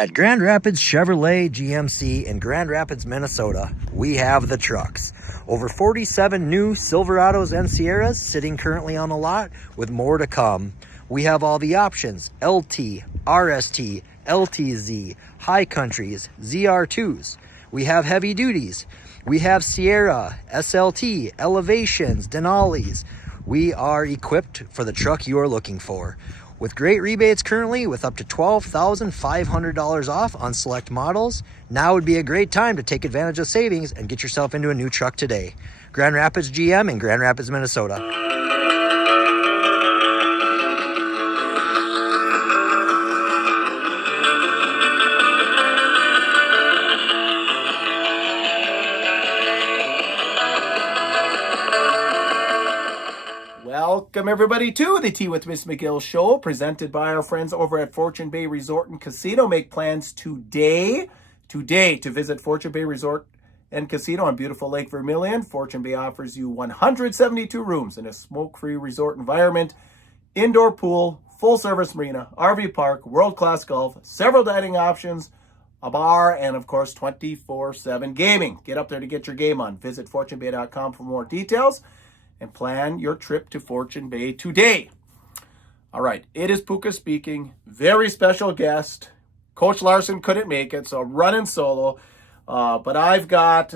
At Grand Rapids Chevrolet GMC in Grand Rapids, Minnesota, we have the trucks. Over 47 new Silverados and Sierras sitting currently on the lot with more to come. We have all the options: LT, RST, LTZ, High Countries, ZR2s. We have heavy duties. We have Sierra, SLT, Elevations, Denali's. We are equipped for the truck you are looking for. With great rebates currently, with up to $12,500 off on select models, now would be a great time to take advantage of savings and get yourself into a new truck today. Grand Rapids GM in Grand Rapids, Minnesota. Welcome everybody to the Tea with Miss McGill show, presented by our friends over at Fortune Bay Resort and Casino. Make plans today to visit Fortune Bay Resort and Casino on beautiful Lake Vermilion. Fortune Bay offers you 172 rooms in a smoke-free resort environment, indoor pool, full-service marina, RV park, world-class golf, several dining options, a bar, and of course 24/7 gaming. Get up there to get your game on. Visit fortunebay.com for more details and plan your trip to Fortune Bay today. All right, it is Puka speaking. Very special guest. Coach Larson couldn't make it, so running solo. But I've got,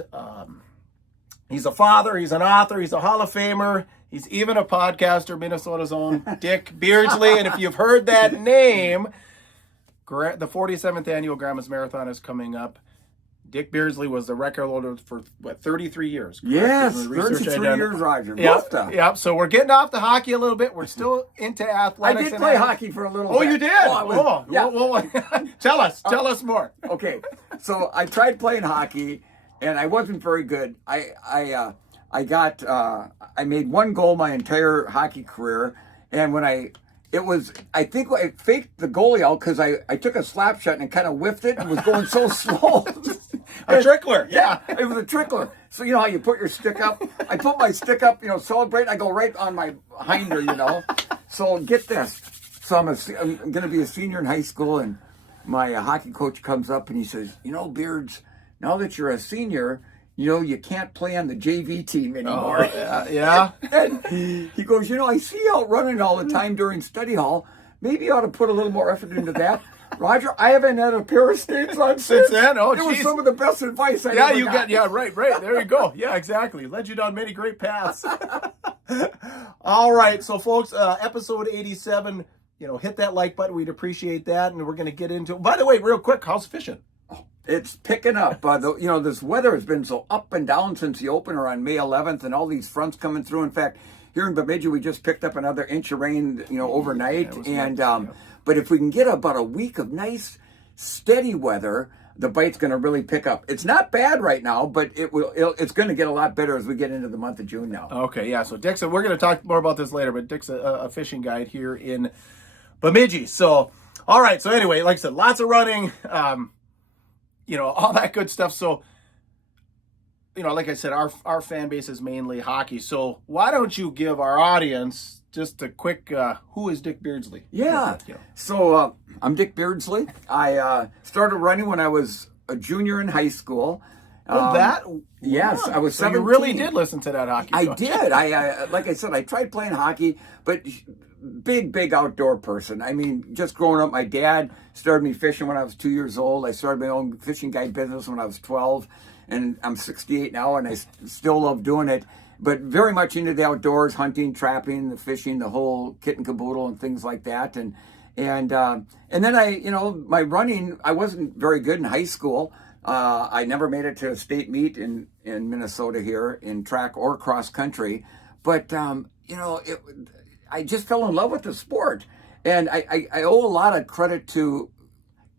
he's a father, he's an author, he's a Hall of Famer, he's even a podcaster, Minnesota's own Dick Beardsley. And if you've heard that name, the 47th annual Grandma's Marathon is coming up. Dick Beardsley was the record holder for, 33 years? Correct? Yes, 33 years, Roger. Yep. So we're getting off the hockey a little bit. We're still into athletics. I did play hockey for a little bit. Oh, you did? Tell us more. Okay, so I tried playing hockey, and I wasn't very good. I made one goal my entire hockey career, and I think I faked the goalie out because I took a slap shot and kind of whiffed it and was going so slow. A trickler. Yeah, it was a trickler. So you know how you put your stick up? I put my stick up, celebrate. I go right on my hinder, So get this. So I'm going to be a senior in high school, and my hockey coach comes up and he says, Beards, now that you're a senior, you can't play on the JV team anymore. Oh, yeah. And he goes, I see you out running all the time during study hall. Maybe you ought to put a little more effort into that. Roger, I haven't had a pair of skates on since then. Oh, it was some of the best advice I ever got. Yeah, right. There you go. Yeah, exactly. Led you down many great paths. All right, so folks, episode 87, hit that like button. We'd appreciate that, and we're going to get into it. By the way, real quick, how's fishing? It's picking up. This weather has been so up and down since the opener on May 11th, and all these fronts coming through. In fact, here in Bemidji, we just picked up another inch of rain, overnight. But if we can get about a week of nice, steady weather, the bite's going to really pick up. It's not bad right now, but it's going to get a lot better as we get into the month of June now. Okay, yeah. So Dick's, we're going to talk more about this later, but Dick's a fishing guide here in Bemidji. So, all right. So anyway, like I said, lots of running. All that good stuff. So, like I said, our fan base is mainly hockey. So why don't you give our audience just a quick, who is Dick Beardsley? Yeah. So I'm Dick Beardsley. I started running when I was a junior in high school. Yes, I was 17. So you really did listen to that hockey I did. Like I said, I tried playing hockey, but big outdoor person. I mean, just growing up, my dad started me fishing when I was 2 years old. I started my own fishing guide business when I was 12, and I'm 68 now, and I still love doing it. But very much into the outdoors, hunting, trapping, the fishing, the whole kit and caboodle and things like that. And then my running, I wasn't very good in high school. I never made it to a state meet in Minnesota here in track or cross country. But, I just fell in love with the sport. And I owe a lot of credit to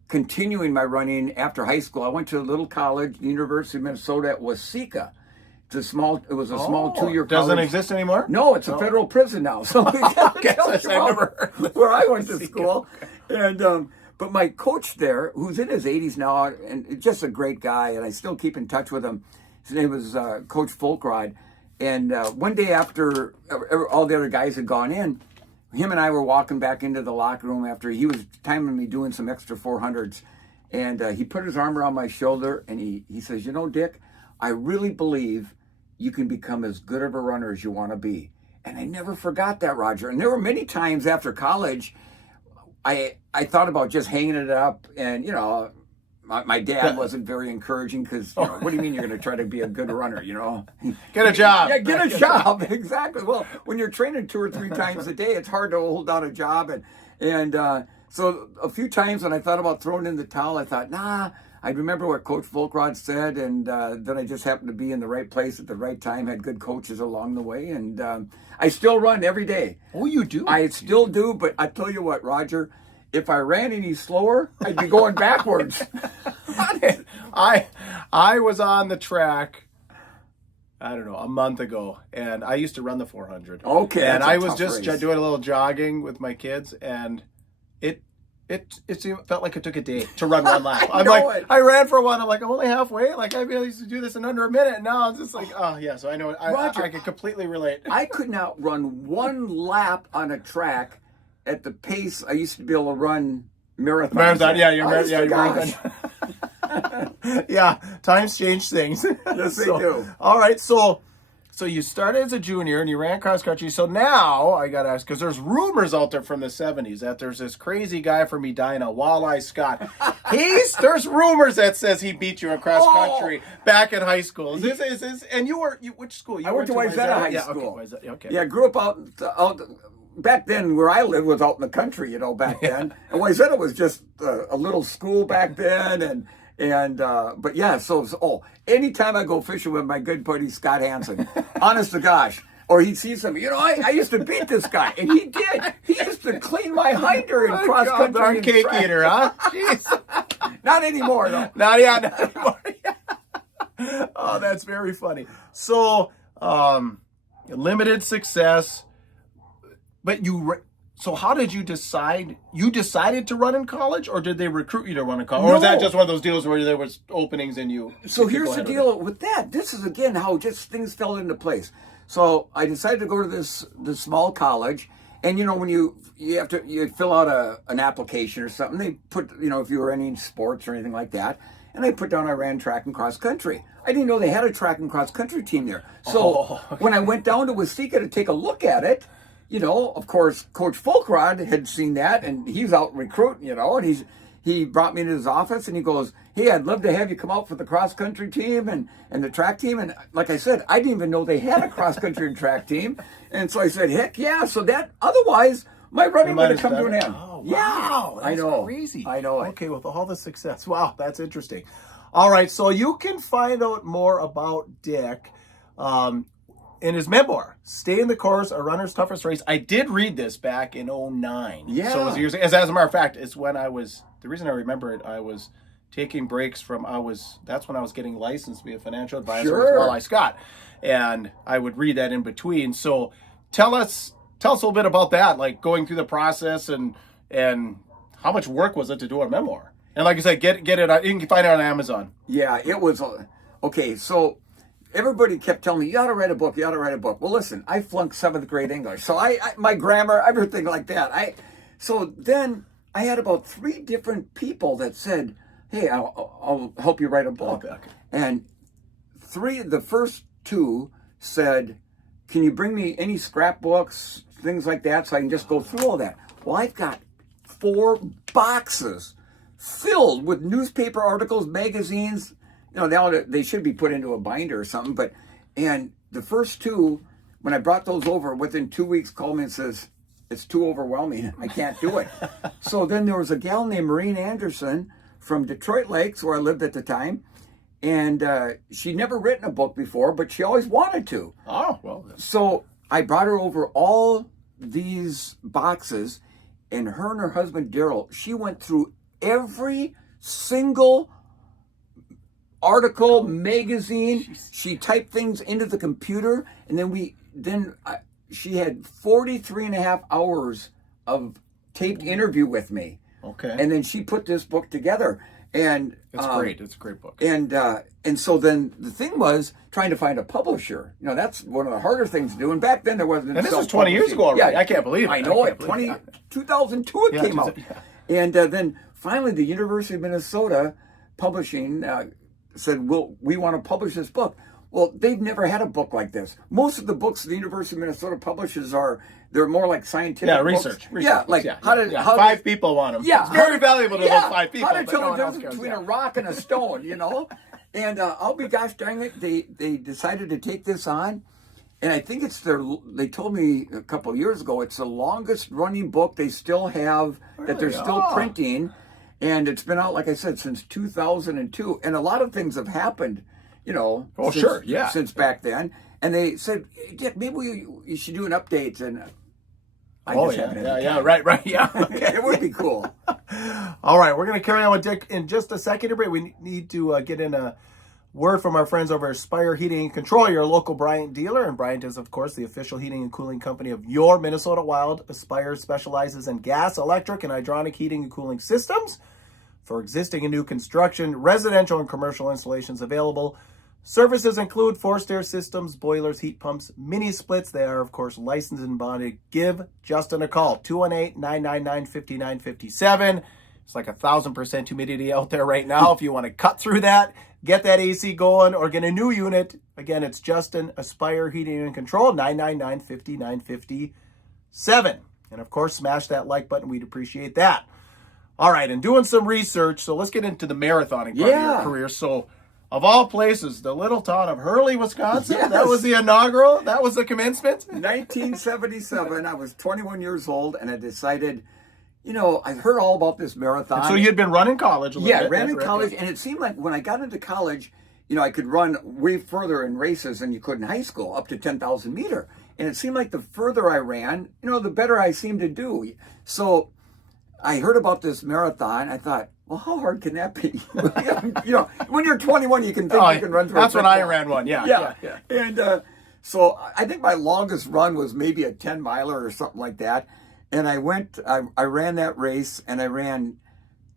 continuing my running after high school. I went to a little college, the University of Minnesota at Waseca. It was a small 2-year college. Doesn't exist anymore? No, it's a federal prison now. So I've never heard where I went to school. And but my coach there, who's in his 80s now, and just a great guy, and I still keep in touch with him. His name was Coach Folkrod. And one day after all the other guys had gone in, him and I were walking back into the locker room after he was timing me doing some extra 400s. And he put his arm around my shoulder, and he says, Dick, I really believe you can become as good of a runner as you want to be. And I never forgot that, Roger. And there were many times after college, I thought about just hanging it up. And, my dad wasn't very encouraging because, what do you mean you're going to try to be a good runner, Get a job. Yeah, get a job. Exactly. Well, when you're training 2 or 3 times a day, it's hard to hold down a job. And so a few times when I thought about throwing in the towel, I thought, nah. I remember what Coach Volkrod said, and then I just happened to be in the right place at the right time, had good coaches along the way, and I still run every day. Oh, you do? I still do, but I tell you what, Roger, if I ran any slower, I'd be going backwards. I was on the track, I don't know, a month ago, and I used to run the 400. Okay. And I was just doing a little jogging with my kids, and it felt like it took a day to run one lap. I ran for one. I'm like, I'm only halfway. Like, I used to do this in under a minute. And now I'm just like, oh, yeah. So I know. Roger, I can completely relate. I could not run one lap on a track at the pace I used to be able to run marathons. Marathon, yeah. You're marathon. Yeah, times change things. Yes, they do. All right, so you started as a junior and you ran cross country. So now I got to ask, because there's rumors out there from the 70s that there's this crazy guy from Edina, Walleye Scott. There's rumors that says he beat you in cross country back in high school. Is this and which school? I went to Wayzata High School. Okay. Yeah, I grew up out back then where I lived was out in the country, back then. And Wayzata was just a little school back then, but yeah, anytime I go fishing with my good buddy Scott Hansen, honest to gosh, or he sees something, I used to beat this guy, and he did. He used to clean my hinder in cross country. Darn cake eater, huh? Jeez. Not anymore, though. Not anymore. Oh, that's very funny. So, limited success, but So how did you decide? You decided to run in college, or did they recruit you to run in college? Or was that just one of those deals where there was openings and you? So here's the deal with that. This is again how just things fell into place. So I decided to go to this small college, and when you fill out an application or something, they put if you were any sports or anything like that, and I put down I ran track and cross country. I didn't know they had a track and cross country team there. So when I went down to Waseca to take a look at it. Of course, Coach Volkrod had seen that, and he's out recruiting, and he brought me into his office, and he goes, hey, I'd love to have you come out for the cross-country team and the track team. And like I said, I didn't even know they had a cross-country and track team. And so I said, heck yeah. So that, otherwise, my running would have come to an end. Oh, yeah. Wow. That's I know. Crazy. I know it. Okay, with all the success. Wow, that's interesting. All right, so you can find out more about Dick in his memoir, Stay in the Course, A Runner's Toughest Race. I did read this back in 2009. Yeah. So it was years, as a matter of fact, it's when the reason I remember it, I was taking breaks that's when I was getting licensed to be a financial advisor with Walleye Scott. And I would read that in between. So tell us a little bit about that, like going through the process and how much work was it to do a memoir? And like I said, get it, you can find it on Amazon. Yeah, it was, okay, so everybody kept telling me, you ought to write a book, you ought to write a book. Well, listen, I flunked 7th grade English. So my grammar, everything like that. So then I had about 3 different people that said, hey, I'll help you write a book. Okay. And the first 2 said, can you bring me any scrapbooks, things like that, so I can just go through all that? Well, I've got 4 boxes filled with newspaper articles, magazines. They should be put into a binder or something, and the first 2, when I brought those over, within 2 weeks, called me and says, it's too overwhelming. I can't do it. So then there was a gal named Maureen Anderson from Detroit Lakes, where I lived at the time, and she'd never written a book before, but she always wanted to. Oh, well. So I brought her over all these boxes, and her husband, Daryl, she went through every single article, magazine. She typed things into the computer, and then she had 43 and a half hours of taped interview with me. Okay. And then she put this book together, and it's great. It's a great book. And so then the thing was trying to find a publisher. That's one of the harder things to do. And back then there wasn't. And this was 20 years ago already. Yeah, I can't believe it. I know it. 2002 it came out. Yeah. And then finally, the University of Minnesota Publishing said, "Well, we want to publish this book." Well, they've never had a book like this. Most of the books the University of Minnesota publishes they're more like scientific books. Research Yeah, like how 5 people want them. Yeah, it's very valuable to those 5 people. How to tell no the difference between a rock and a stone, And I'll be gosh dang it, they decided to take this on. And I think they told me a couple of years ago, it's the longest running book they still have that they're still printing. And it's been out, like I said, since 2002. And a lot of things have happened, since back then. And they said, "Hey, Dick, maybe you should do an update." And I just haven't had the time. Right, yeah. Okay. It would be cool. All right, we're going to carry on with Dick in just a second. We need to get in a word from our friends over at Aspire Heating and Control, your local Bryant dealer. And Bryant is, of course, the official heating and cooling company of your Minnesota Wild. Aspire specializes in gas, electric, and hydronic heating and cooling systems for existing and new construction, residential and commercial installations available. Services include forced air systems, boilers, heat pumps, mini splits. They are, of course, licensed and bonded. Give Justin a call, 218-999-5957. It's like 1,000% humidity out there right now. If you want to cut through that, get that AC going, or get a new unit. Again, it's Justin, Aspire Heating and Control, 999-5957. And, of course, smash that like button. We'd appreciate that. All right, and doing some research. So let's get into the marathoning part of your career. So, of all places, the little town of Hurley, Wisconsin. Yes. That was the inaugural. That was the commencement. 1977. I was 21 years old, and I decided, I heard all about this marathon. And so you'd been running college a little bit. Yeah, ran in college, and it seemed like when I got into college, I could run way further in races than you could in high school, up to 10,000 meter. And it seemed like the further I ran, the better I seemed to do. So I heard about this marathon. I thought, well, how hard can that be? When you're 21, you can think you can run through. That's when I ran one. Yeah. And so I think my longest run was maybe a 10-miler or something like that. And I ran that race, and I ran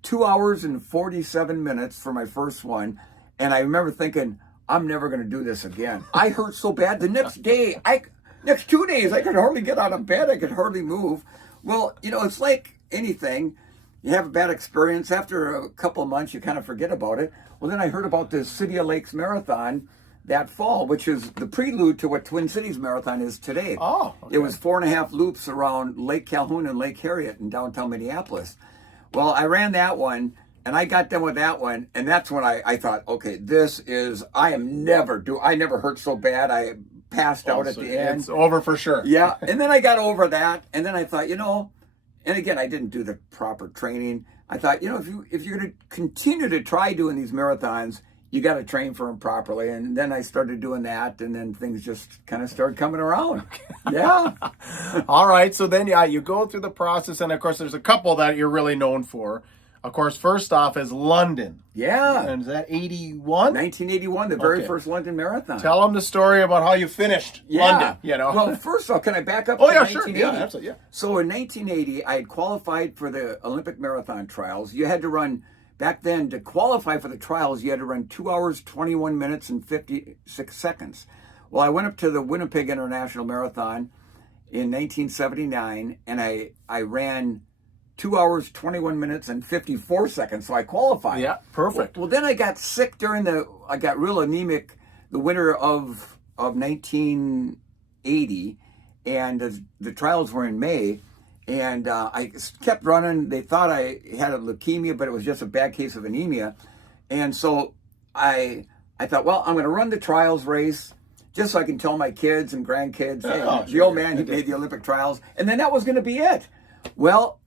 2 hours and 47 minutes for my first one. And I remember thinking, I'm never going to do this again. I hurt so bad. The next 2 days, I could hardly get out of bed. I could hardly move. Well, it's like anything. You have a bad experience. After a couple of months, you kind of forget about it. Well, then I heard about the City of Lakes Marathon that fall, which is the prelude to what Twin Cities Marathon is today. Oh, okay. It was 4.5 loops around Lake Calhoun and Lake Harriet in downtown Minneapolis. Well, I ran that one, and I got done with that one, and that's when I thought, okay, I never hurt so bad. I passed out at the end. It's over for sure. Yeah, and then I got over that, and then I thought, and again, I didn't do the proper training. I thought, if you're going to continue to try doing these marathons, you got to train for them properly. And then I started doing that, and then things just kind of started coming around. Yeah. All right. So then, you go through the process, and of course, there's a couple that you're really known for. Of course, first off is London. Yeah. And is that 81? 1981, the very first London Marathon. Tell them the story about how you finished London. Well, first off, can I back up to 1980? Sure. Yeah, absolutely. Yeah. So in 1980, I had qualified for the Olympic Marathon trials. You had to run, back then, to qualify for the trials, you had to run 2 hours, 21 minutes, and 56 seconds. Well, I went up to the Winnipeg International Marathon in 1979, and I ran 2 hours, 21 minutes, and 54 seconds, so I qualified. Yeah, perfect. Well, then I got sick I got real anemic the winter of 1980, and the trials were in May, and I kept running. They thought I had a leukemia, but it was just a bad case of anemia. And so I thought, well, I'm going to run the trials race just so I can tell my kids and grandkids, hey, the old man, he made the Olympic trials, and then that was going to be it. Well,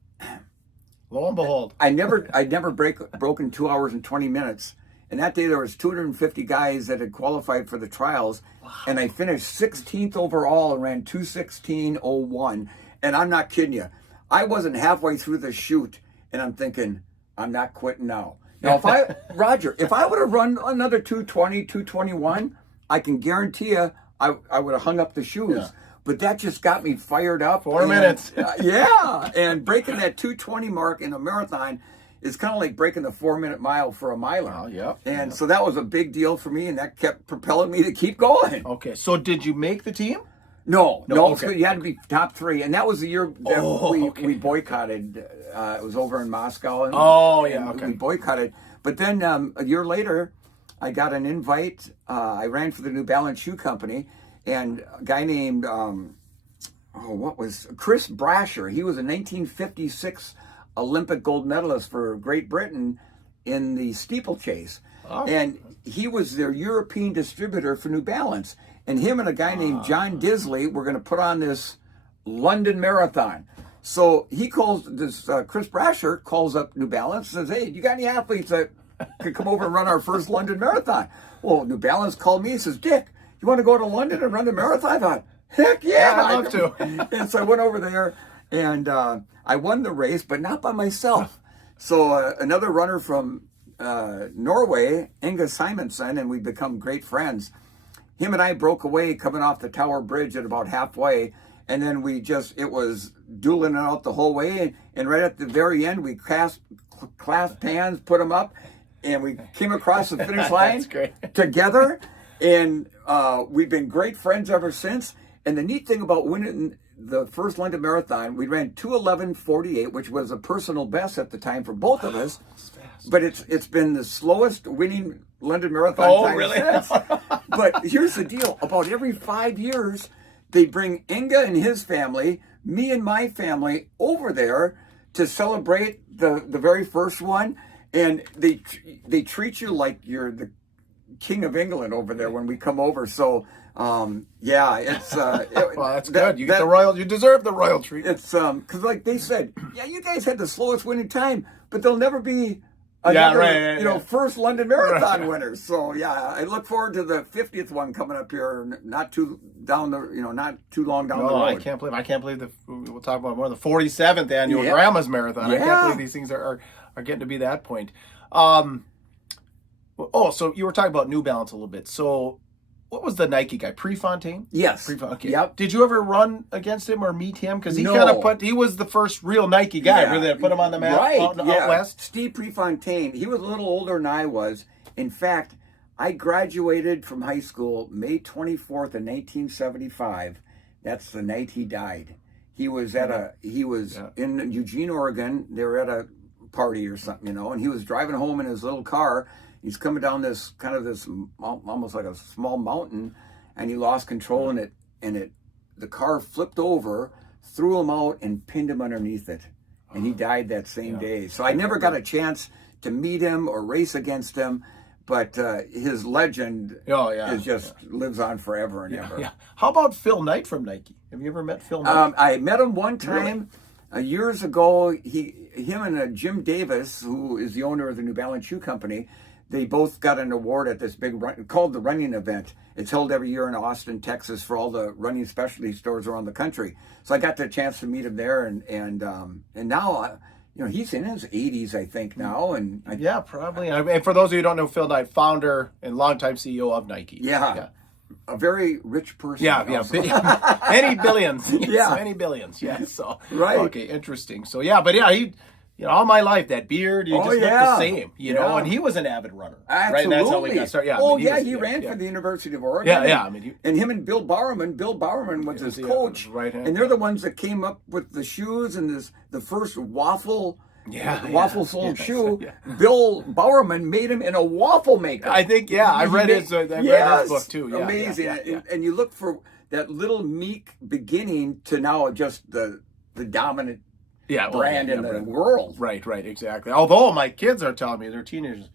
lo and behold, I'd never broken 2 hours and 20 minutes. And that day there was 250 guys that had qualified for the trials. Wow. And I finished 16th overall and ran 2:16:01. And I'm not kidding you. I wasn't halfway through the chute, and I'm thinking, I'm not quitting now. Now, if I would have run another 2:20, 2:21, I can guarantee you I would have hung up the shoes. Yeah. But that just got me fired up. 4 minutes. And breaking that 2:20 mark in a marathon is kind of like breaking the 4-minute mile for a miler. Oh, yep. And so that was a big deal for me, and that kept propelling me to keep going. Okay, so did you make the team? No, okay. you had to be top 3, and that was the year that we boycotted. It was over in Moscow. And we boycotted. But then a year later, I got an invite. I ran for the New Balance shoe company, and a guy named Chris Brasher. He was a 1956 Olympic gold medalist for Great Britain in the steeplechase, and he was their European distributor for New Balance. And him and a guy named John Disley were going to put on this London Marathon. So he calls this Chris Brasher calls up New Balance and says, "Hey, you got any athletes that could come over and run our first London Marathon?" Well, New Balance called me and says, "Dick, you want to go to London and run the marathon?" I thought, heck yeah, I'd love to. And so I went over there, and I won the race, but not by myself. So another runner from Norway, Inga Simonsen, and we become great friends. Him and I broke away coming off the Tower Bridge at about halfway, and then it was dueling it out the whole way, and right at the very end, we clasped hands, put them up, and we came across the finish line together, and we've been great friends ever since. And the neat thing about winning the first London Marathon, we ran 2:11:48, which was a personal best at the time for both of us. But it's been the slowest winning London Marathon time really? since. But here's the deal: about every 5 years, they bring Inga and his family, me and my family over there to celebrate the very first one, and they treat you like you're the King of England over there when we come over. So it's well, that's good. You get the royal. You deserve the royal treatment. It's because like they said, yeah, you guys had the slowest winning time, but there'll never be another first London Marathon winner. So yeah, I look forward to the 50th one coming up here, not too long down the road. I can't believe we'll talk about more. The 47th annual Grandma's Marathon. I can't believe these things are getting to be that point. So you were talking about New Balance a little bit. So what was the Nike guy? Prefontaine? Yes. Okay. Yep. Did you ever run against him or meet him? Because he was the first real Nike guy, really, that put him on the map out west. Steve Prefontaine, he was a little older than I was. In fact, I graduated from high school May 24th of 1975. That's the night he died. He was in Eugene, Oregon. They were at a party or something, and he was driving home in his little car. He's coming down this almost like a small mountain, and he lost control the car flipped over, threw him out, and pinned him underneath it. And he died that same day. So I never got a chance to meet him or race against him, but his legend lives on forever and ever. Yeah. How about Phil Knight from Nike? Have you ever met Phil Knight? I met him one time. Years ago. Him and Jim Davis, who is the owner of the New Balance shoe company, they both got an award at this big run called the Running Event. It's held every year in Austin, Texas, for all the running specialty stores around the country. So I got the chance to meet him there, and now he's in his 80s, I think now, probably. And for those of you who don't know, Phil Knight, founder and longtime CEO of Nike. Yeah. A very rich person. Many billions. Many billions. Yeah. So right. Okay, interesting. So he. All my life, that beard, you just look the same, and he was an avid runner. Absolutely. Right? That's how we got started. He ran for the University of Oregon. And him and Bill Bowerman was his coach. And they're the ones that came up with the shoes and the first waffle sole shoe. Yeah. Bill Bowerman made him in a waffle maker. I think, I read his book too. Yeah, amazing. And you look for that little meek beginning to now just the dominant brand in the world. Right, exactly. Although my kids are telling me, they're teenagers,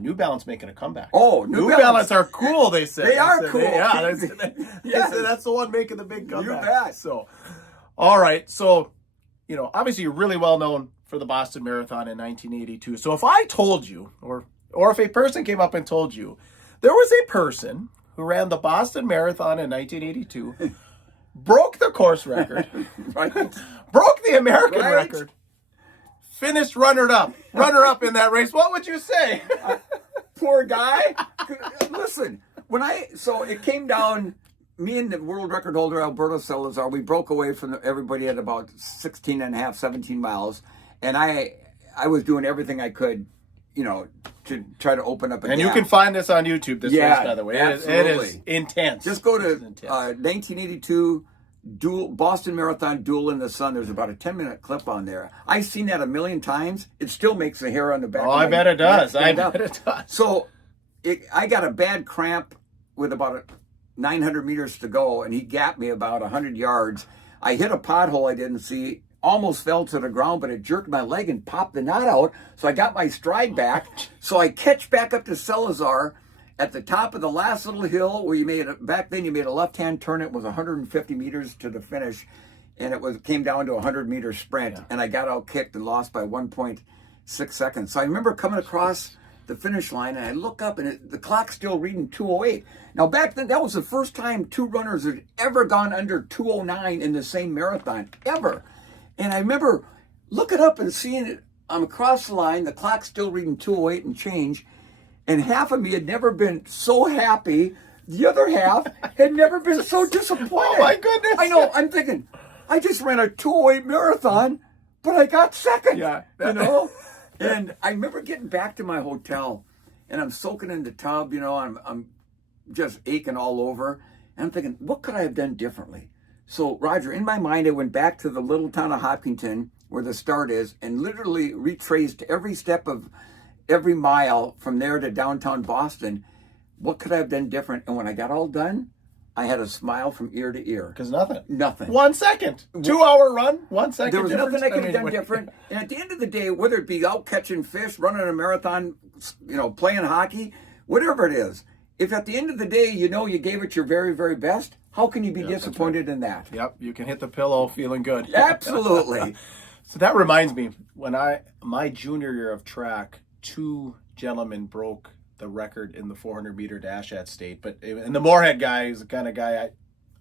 New Balance making a comeback. Oh, New Balance are cool, they say. They are cool. That's the one making the big comeback. You bet. So, all right. So, obviously you're really well known for the Boston Marathon in 1982. So if I told you, or if a person came up and told you, there was a person who ran the Boston Marathon in 1982, broke the course record, broke the American record, finished runner-up in that race, what would you say? Poor guy. Listen, so it came down, me and the world record holder, Alberto Salazar, we broke away from everybody at about 16 and a half, 17 miles, and I was doing everything I could, to try to open up a And gap. you can find this on YouTube, this race, by the way. It absolutely. is intense. Just go to 1982 Boston Marathon Duel in the Sun. There's about a 10-minute clip on there. I've seen that a million times. It still makes the hair on the back of my I bet it does. neck I stand up. bet it does. So I got a bad cramp with about 900 meters to go, and he gapped me about 100 yards. I hit a pothole I didn't see, almost fell to the ground, but it jerked my leg and popped the knot out. So I got my stride back. So I catch back up to Salazar at the top of the last little hill where you made it. Back then, you made a left-hand turn. It was 150 meters to the finish, and it came down to a 100-meter sprint. Yeah. And I got out kicked and lost by 1.6 seconds. So I remember coming across the finish line, and I look up, and the clock's still reading 2:08. Now, back then, that was the first time two runners had ever gone under 2:09 in the same marathon, ever. And I remember looking up and seeing it. I'm across the line, the clock's still reading 2:08 and change, and half of me had never been so happy. The other half had never been so disappointed. Oh, my goodness. I know. I'm thinking, I just ran a 2:08 marathon, but I got second. Yeah. You know? And I remember getting back to my hotel, and I'm soaking in the tub, you know, I'm just aching all over. And I'm thinking, what could I have done differently? So, Roger, in my mind, I went back to the little town of Hopkinton, where the start is, and literally retraced every step of every mile from there to downtown Boston. What could I have done different? And when I got all done, I had a smile from ear to ear. Because nothing. Nothing. 1 second. 2-hour run, 1 second. There was difference. nothing I could have done different. And at the end of the day, whether it be out catching fish, running a marathon, you know, playing hockey, whatever it is, if at the end of the day you know you gave it your very, very best, how can you be disappointed in that? Yep, you can hit the pillow feeling good. Absolutely. So that reminds me, when my junior year of track, two gentlemen broke the record in the 400-meter dash at state. And the Moorhead guy is the kind of guy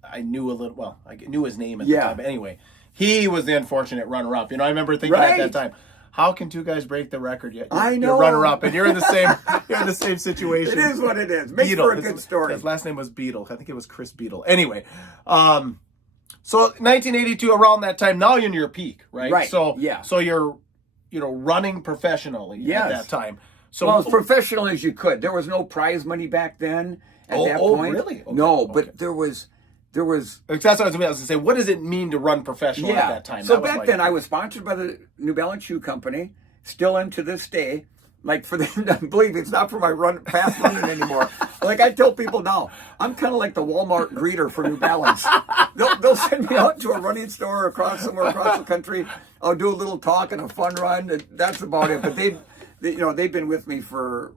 I knew a little. Well, I knew his name at the time. But anyway, he was the unfortunate runner-up. You know, I remember thinking at that time, how can two guys break the record yet? You're runner-up, and you're in the same situation. It is what it is. Makes for a good story. His last name was Beadle. I think it was Chris Beadle. Anyway, so 1982, around that time, now you're in your peak, right? Right. So you're, running professionally at that time. So as professional as you could. There was no prize money back then at that point. Really? Okay. No, but there was. That's what I was going to say. What does it mean to run professional at that time? So back then, I was sponsored by the New Balance Shoe Company, still am to this day. Like, for them to believe it's not for my fast running anymore. Like I tell people now, I'm kind of like the Walmart greeter for New Balance. They'll send me out to a running store somewhere across the country. I'll do a little talk and a fun run. And that's about it. But they've been with me for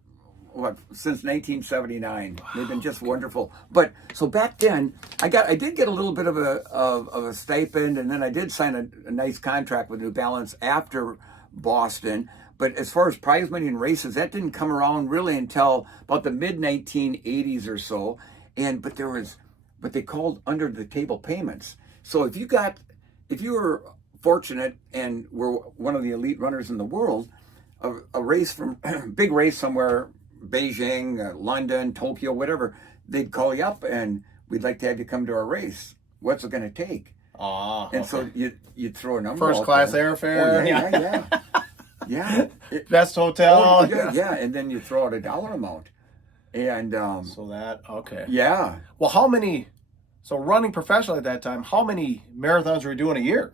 since 1979. They've been just wonderful. But so back then, I did get a little bit of a stipend, and then I did sign a nice contract with New Balance after Boston. But as far as prize money and races, that didn't come around really until about the mid 1980s or so. But there was what they called under the table payments. So if you were fortunate and were one of the elite runners in the world, a race from big race somewhere, Beijing, London, Tokyo, whatever, they'd call you up and we'd like to have you come to our race. What's it going to take? So you'd throw a number. First class airfare. Yeah. Best hotel. And then you throw out a dollar amount. And Yeah. Well, so running professionally at that time, how many marathons were you doing a year?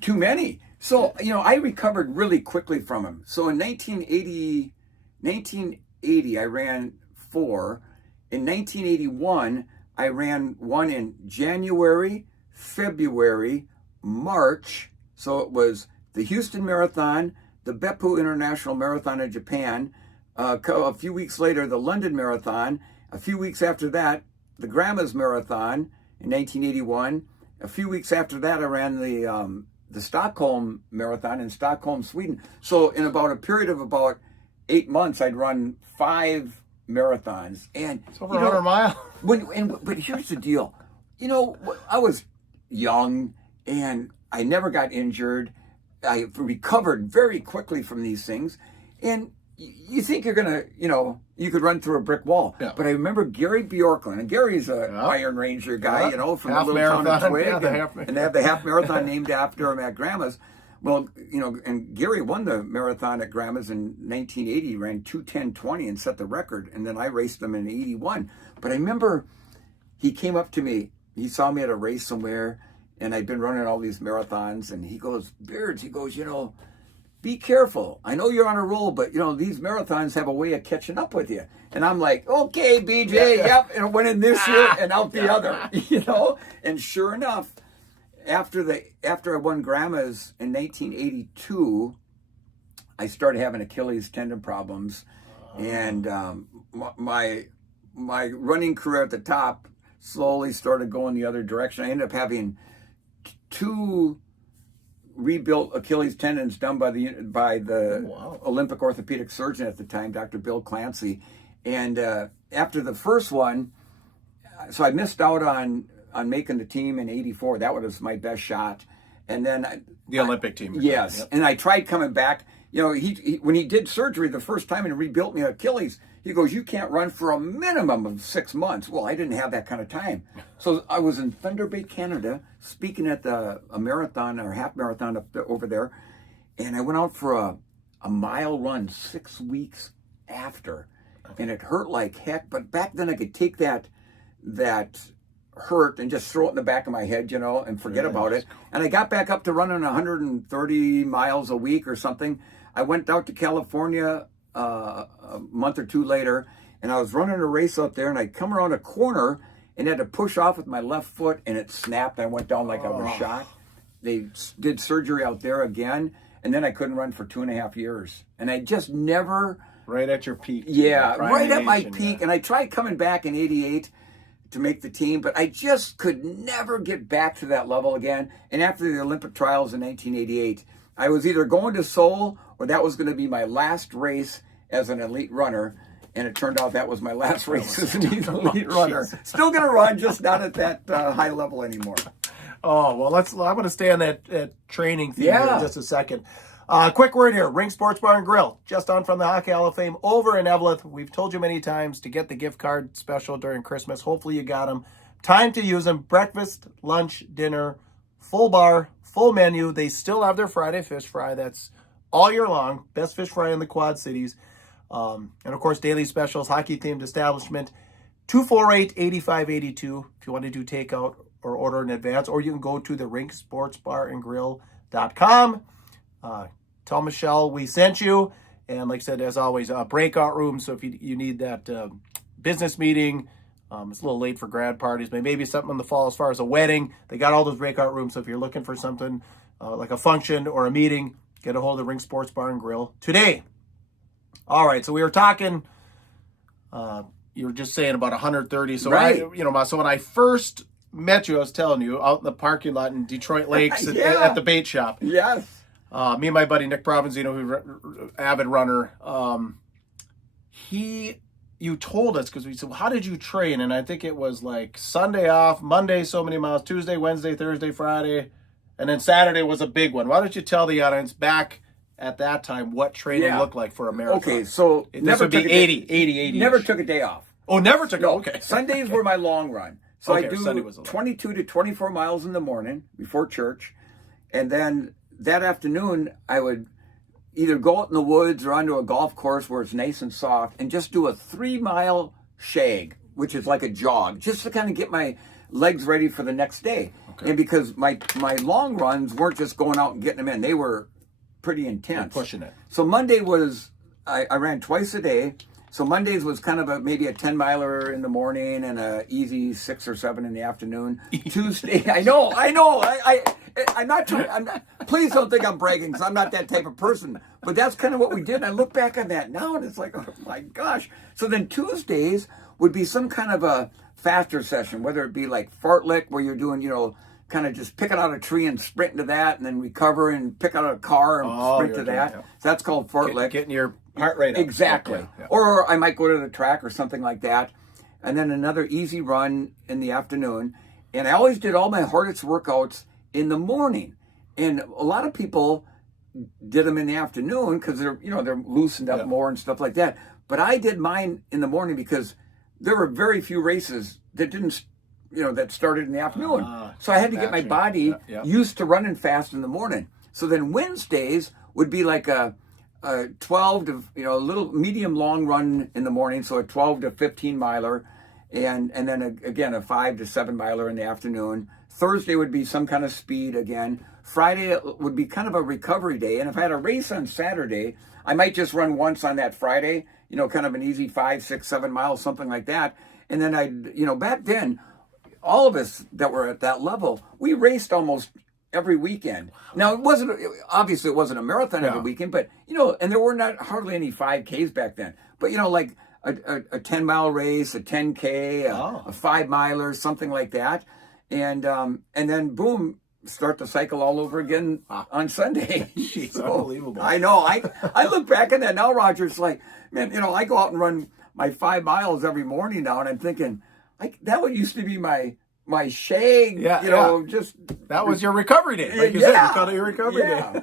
Too many. So, I recovered really quickly from them. So in 1980, I ran 4. In 1981, I ran 1 in January, February, March. So it was the Houston Marathon, the Beppu International Marathon in Japan. A few weeks later, the London Marathon. A few weeks after that, the Grandma's Marathon in 1981. A few weeks after that, I ran the Stockholm Marathon in Stockholm, Sweden. So in about a period of about 8 months, I'd run 5 marathons. And it's over 100 miles. But here's the deal. I was young and I never got injured. I recovered very quickly from these things. And you think you're going to, you could run through a brick wall. Yeah. But I remember Gary Bjorklund, and Gary's an Iron Ranger guy, from half the little town of Twig. and they have the half marathon named after him at Grandma's. Well, and Gary won the marathon at Grandma's in 1980, ran 2:10:20 and set the record. And then I raced them in 81. But I remember he came up to me. He saw me at a race somewhere, and I'd been running all these marathons. And he goes, Beards, he goes, be careful. I know you're on a roll, but, these marathons have a way of catching up with you. And I'm like, okay, BJ, yep. And I went in this year and out the other, And sure enough, after I won Grandma's in 1982, I started having Achilles tendon problems, and my running career at the top slowly started going the other direction. I ended up having 2 rebuilt Achilles tendons done by the Olympic orthopedic surgeon at the time, Dr. Bill Clancy, and after the first one, so I missed out on making the team in 84. That was my best shot. And then the Olympic team. Yes. Yep. And I tried coming back. He when he did surgery the first time and rebuilt me Achilles, he goes, you can't run for a minimum of 6 months. Well, I didn't have that kind of time. So I was in Thunder Bay, Canada, speaking at a marathon or half marathon over there. And I went out for a mile run 6 weeks after. And it hurt like heck. But back then I could take that hurt and just throw it in the back of my head, and forget about it. And I got back up to running 130 miles a week or something. I went out to California a month or 2 later, and I was running a race out there, and I come around a corner and had to push off with my left foot, and it snapped. I went down like I was shot. They did surgery out there again, and then I couldn't run for 2.5 years. And I just never... Right at your peak. Yeah, right at my peak. Yeah. And I tried coming back in 88 to make the team, but I just could never get back to that level again. And after the Olympic trials in 1988, I was either going to Seoul or that was going to be my last race as an elite runner. And it turned out that was my last race as an elite runner. Still going to run, just not at that high level anymore. Oh, well, I'm going to stay on that training theme here in just a second. Quick word here. Ring Sports Bar and Grill, just on from the Hockey Hall of Fame over in Eveleth. We've told you many times to get the gift card special during Christmas. Hopefully you got them. Time to use them. Breakfast, lunch, dinner, full bar, full menu. They still have their Friday fish fry. That's all year long. Best fish fry in the Quad Cities. And, of course, daily specials, hockey-themed establishment, 248-8582 if you want to do takeout or order in advance. Or you can go to the rinksportsbarandgrill.com. Tell Michelle we sent you. And like I said, as always, breakout room. So if you need that business meeting, it's a little late for grad parties, but maybe something in the fall as far as a wedding. They got all those breakout rooms. So if you're looking for something like a function or a meeting, get a hold of the Ring Sports Bar and Grill today. All right, so we were talking, you were just saying about 130. So right. So when I first met you, I was telling you, out in the parking lot in Detroit Lakes at the bait shop. Yes. Me and my buddy Nick Provenzino, who's avid runner, you told us, because we said, well, how did you train? And I think it was like Sunday off, Monday so many miles, Tuesday, Wednesday, Thursday, Friday, and then Saturday was a big one. Why don't you tell the audience back at that time what training looked like for a marathon? Okay, so this would be 80. Never took a day off. Oh, never took okay. Sundays were my long run. So I do Sunday was 22 to 24 miles in the morning before church, and then that afternoon, I would either go out in the woods or onto a golf course where it's nice and soft and just do a 3-mile shag, which is like a jog, just to kind of get my legs ready for the next day. Okay. And because my long runs weren't just going out and getting them in, they were pretty intense. You're pushing it. So Monday was, I ran twice a day. So Mondays was kind of maybe a 10-miler in the morning and a easy 6 or 7 in the afternoon. Tuesday, I know. I'm not. Please don't think I'm bragging, because I'm not that type of person. But that's kind of what we did. And I look back on that now, and it's like, oh my gosh. So then Tuesdays would be some kind of a faster session, whether it be like fartlek, where you're doing, kind of just picking out a tree and sprinting to that, and then recover and pick out a car and sprint to that. So that's called fartlek. Getting your heart rate up. Exactly. Yeah. Or I might go to the track or something like that. And then another easy run in the afternoon. And I always did all my hardest workouts in the morning. And a lot of people did them in the afternoon because they're loosened up more and stuff like that. But I did mine in the morning because there were very few races that didn't, that started in the afternoon. So I had to get my body used to running fast in the morning. So then Wednesdays would be like a 12 to, a little medium long run in the morning, so a 12 to 15 miler, and then again a 5 to 7 miler in the afternoon. Thursday would be some kind of speed again. Friday would be kind of a recovery day, and if I had a race on Saturday, I might just run once on that Friday, kind of an easy 5, 6, 7 miles, something like that. And then back then, all of us that were at that level, we raced almost every weekend. Now it wasn't a marathon every weekend, but and there were not hardly any 5Ks back then. But like a 10-mile race, a 10K, a 5-miler, something like that, and then boom, start the cycle all over again on Sunday. Jeez, So, unbelievable. I know. I look back at that now, Roger. It's like, man, I go out and run my 5 miles every morning now, and I'm thinking, that would used to be my shag, just... That was your recovery day. Like you said, you called it your recovery day.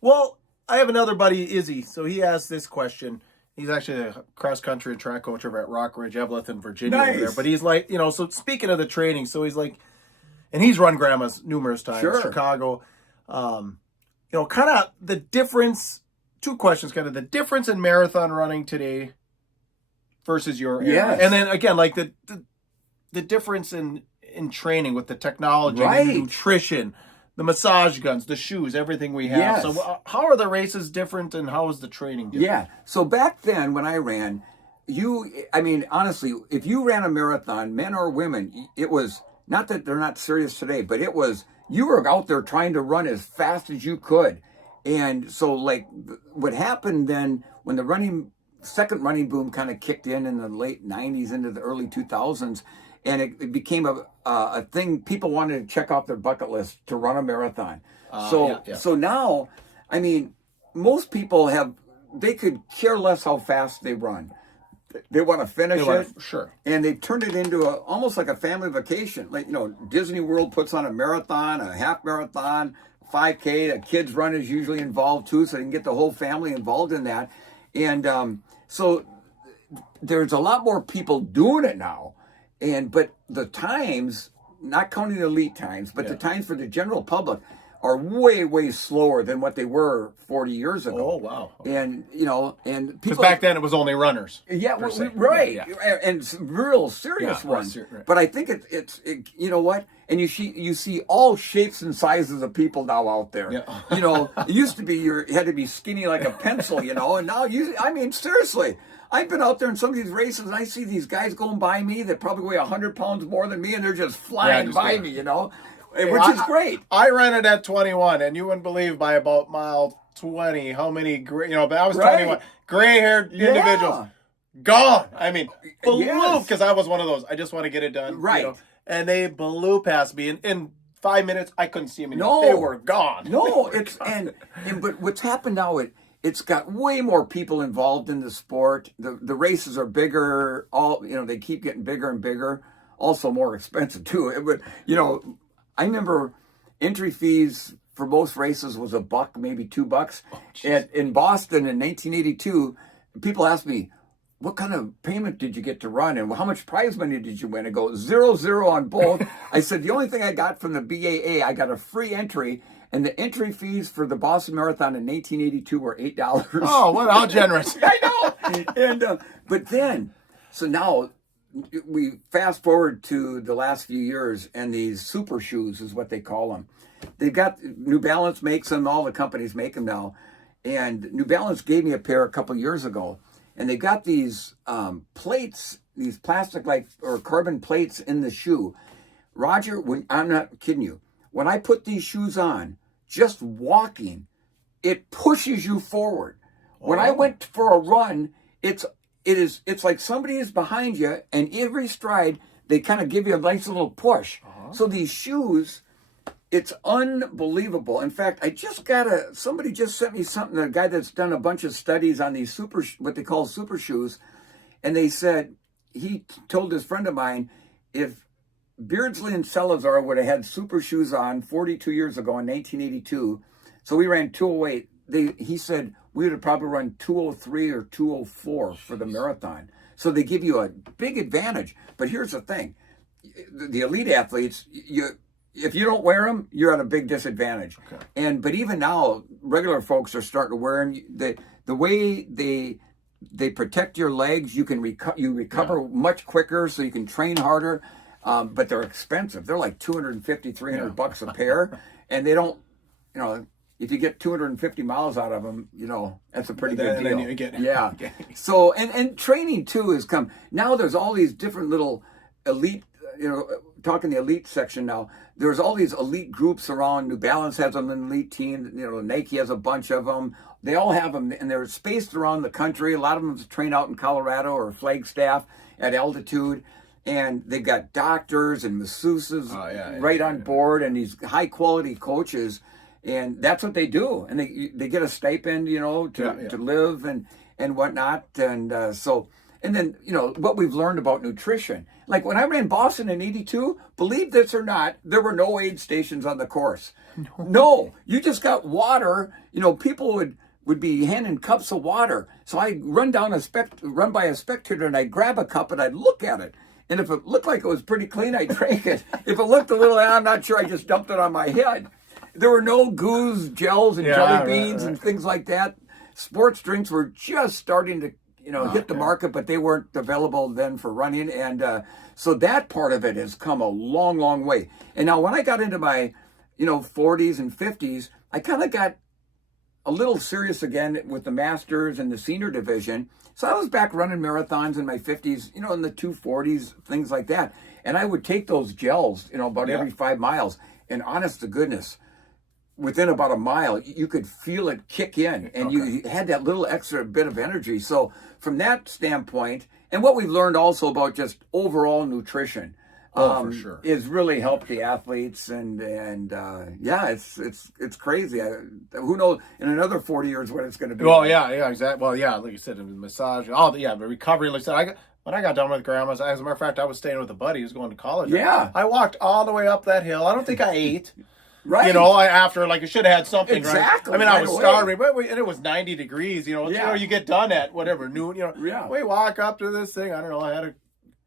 Well, I have another buddy, Izzy. So he asked this question. He's actually a cross-country and track coach over at Rock Ridge, Evelyn, Virginia over there. But he's like, so speaking of the training, so he's like, and he's run grandmas numerous times, Chicago. Kind of the difference, 2 questions, kind of the difference in marathon running today versus your era. Yes. And then again, like the difference in training with the technology, the nutrition, the massage guns, the shoes, everything we have. Yes. So how are the races different and how is the training different? Yeah. So back then when I ran, honestly, if you ran a marathon, men or women, it was, not that they're not serious today, but it was, you were out there trying to run as fast as you could. And so like what happened then when the second running boom kind of kicked in the late 90s into the early 2000s, and it became a thing people wanted to check off their bucket list to run a marathon. So now, most people they could care less how fast they run. They want to finish it. Sure. And they've turned it into almost like a family vacation. Like, Disney World puts on a marathon, a half marathon, 5K. A kid's run is usually involved too, so they can get the whole family involved in that. And so there's a lot more people doing it now. But the times, not counting the elite times, but the times for the general public are way, way slower than what they were 40 years ago. Oh, wow. And, and people... Because back then it was only runners. Yeah, right. Yeah. And real serious ones. Right. But I think it's you know what? And you see all shapes and sizes of people now out there. Yeah. It used to be you had to be skinny like a pencil, and now seriously. I've been out there in some of these races, and I see these guys going by me that probably weigh 100 pounds more than me, and they're just flying by me, which is great. I ran it at 21, and you wouldn't believe by about mile 20 how many, but I was 21, gray-haired individuals gone. Blew, because I was one of those. I just want to get it done. Right. And they blew past me. In 5 minutes, I couldn't see them anymore. No. They were gone. No, but what's happened now, it's got way more people involved in the sport. The races are bigger. They keep getting bigger and bigger. Also more expensive too. But I remember entry fees for most races was $1, maybe $2. And in Boston in 1982, people asked me, "What kind of payment did you get to run, and how much prize money did you win?" I go 0-0 on both. I said the only thing I got from the BAA, I got a free entry. And the entry fees for the Boston Marathon in 1982 were $8. Oh, how generous. I know. And but then, so now we fast forward to the last few years, and these super shoes is what they call them. They've got, New Balance makes them, all the companies make them now. And New Balance gave me a pair a couple years ago. And they've got these plates, these plastic or carbon plates in the shoe. Roger, I'm not kidding you. When I put these shoes on, just walking, it pushes you forward. When I went for a run, it's like somebody is behind you, and every stride they kind of give you a nice little push. So these shoes, it's unbelievable. In fact, somebody just sent me something, a guy that's done a bunch of studies on these what they call super shoes, and they said, he told his friend of mine, if Beardsley and Salazar would have had super shoes on 42 years ago in 1982. So we ran 2:08. He said we would have probably run 2:03 or 2:04 for the marathon. So they give you a big advantage. But here's the thing: the elite athletes, if you don't wear them, you're at a big disadvantage. Okay. But even now, regular folks are starting to wear them. The way they protect your legs, you recover much quicker, so you can train harder. But they're expensive. They're like $250, $300 a pair, and they don't, if you get 250 miles out of them, that's a pretty good deal. Then you get, yeah. Okay. So, and training too has come. Now there's all these different little elite, talking the elite section now, there's all these elite groups around. New Balance has an elite team. Nike has a bunch of them. They all have them, and they're spaced around the country. A lot of them train out in Colorado or Flagstaff at altitude. And they've got doctors and masseuses on board, and these high-quality coaches. And that's what they do. And they get a stipend, to live and whatnot. And so... And then, what we've learned about nutrition. Like when I ran Boston in 82, believe this or not, there were no aid stations on the course. No, you just got water. People would be handing cups of water. So I'd run by a spectator, and I'd grab a cup and I'd look at it. And if it looked like it was pretty clean, I'd drink it. If it looked a little, I'm not sure, I just dumped it on my head. There were no goos, gels, and jelly beans and things like that. Sports drinks were just starting to hit the market, but they weren't available then for running. And so that part of it has come a long, long way. And now when I got into my, 40s and 50s, I kind of got a little serious again with the Masters and the senior division. So I was back running marathons in my 50s, in the 240s, things like that. And I would take those gels, about every 5 miles. And honest to goodness, within about a mile, you could feel it kick in, and you had that little extra bit of energy. So from that standpoint, and what we've learned also about just overall nutrition, for sure, is really helped the athletes. And it's crazy. Who knows in another 40 years what it's going to be? Well, yeah, exactly. Well, yeah, like you said, the massage, the recovery. Like I said, when I got done with grandma's, as a matter of fact, I was staying with a buddy who's going to college. Yeah, I walked all the way up that hill. I don't think I ate. Right. After, I should have had something, exactly. Right? I mean, I was starving, and it was 90 degrees, you get done at whatever, noon, we walk up to this thing, I don't know, I had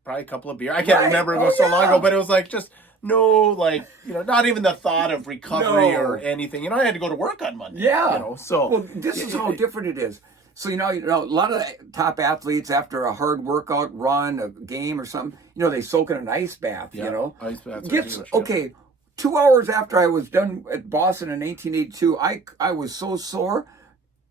probably a couple of beers. I can't remember, it was so long ago, but it was just no, not even the thought of recovery or anything. I had to go to work on Monday. Yeah. So. Well, this is how different it is. So, a lot of the top athletes, after a hard workout, run, a game or something, they soak in an ice bath, Ice baths Gets, are huge, okay, 2 hours after I was done at Boston in 1882, I was so sore.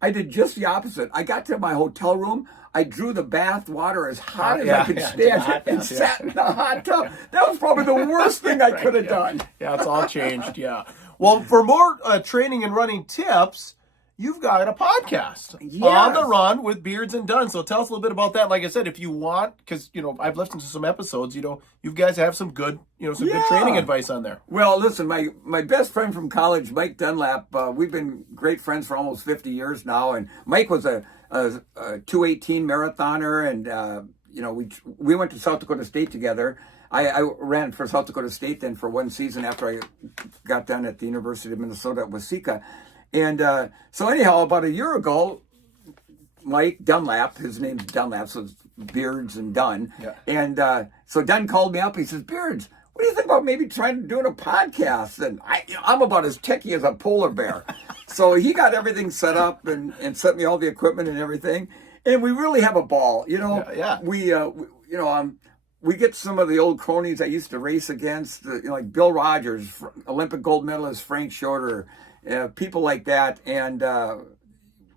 I did just the opposite. I got to my hotel room. I drew the bath water as hot as I could stand and sat in the hot tub. That was probably the worst thing I could have done. Yeah, it's all changed. Yeah. Well, for more training and running tips, you've got a podcast, On the Run with Beards and Dunn. So tell us a little bit about that. Like I said, if you want, because, I've listened to some episodes, you guys have some good, good training advice on there. Well, listen, my best friend from college, Mike Dunlap, we've been great friends for almost 50 years now. And Mike was a 218 marathoner. And, we went to South Dakota State together. I ran for South Dakota State then for one season after I got done at the University of Minnesota at Waseca. And so anyhow, about a year ago, Mike Dunlap, his name's Dunlap, so it's Beards and Dunn. Yeah. And so Dunn called me up. He says, Beards, what do you think about maybe doing a podcast? And I'm about as techie as a polar bear. So he got everything set up and sent me all the equipment and everything. And we really have a ball. We get some of the old cronies I used to race against, like Bill Rogers, Olympic gold medalist Frank Shorter, people like that, and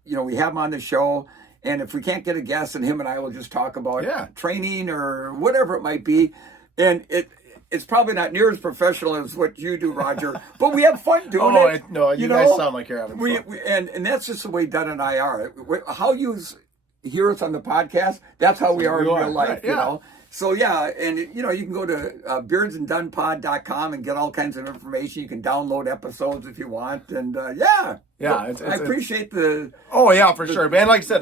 we have them on the show. And if we can't get a guest, and him and I will just talk about training or whatever it might be. And it's probably not near as professional as what you do, Roger, but we have fun doing it. No, you guys sound like you're having fun. And that's just the way Dunn and I are. How you hear us on the podcast, that's how we are in real life, you know. So, and, you can go to beardsanddunpod.com and get all kinds of information. You can download episodes if you want. And, I appreciate the... Oh, yeah, for sure. Man, like I said,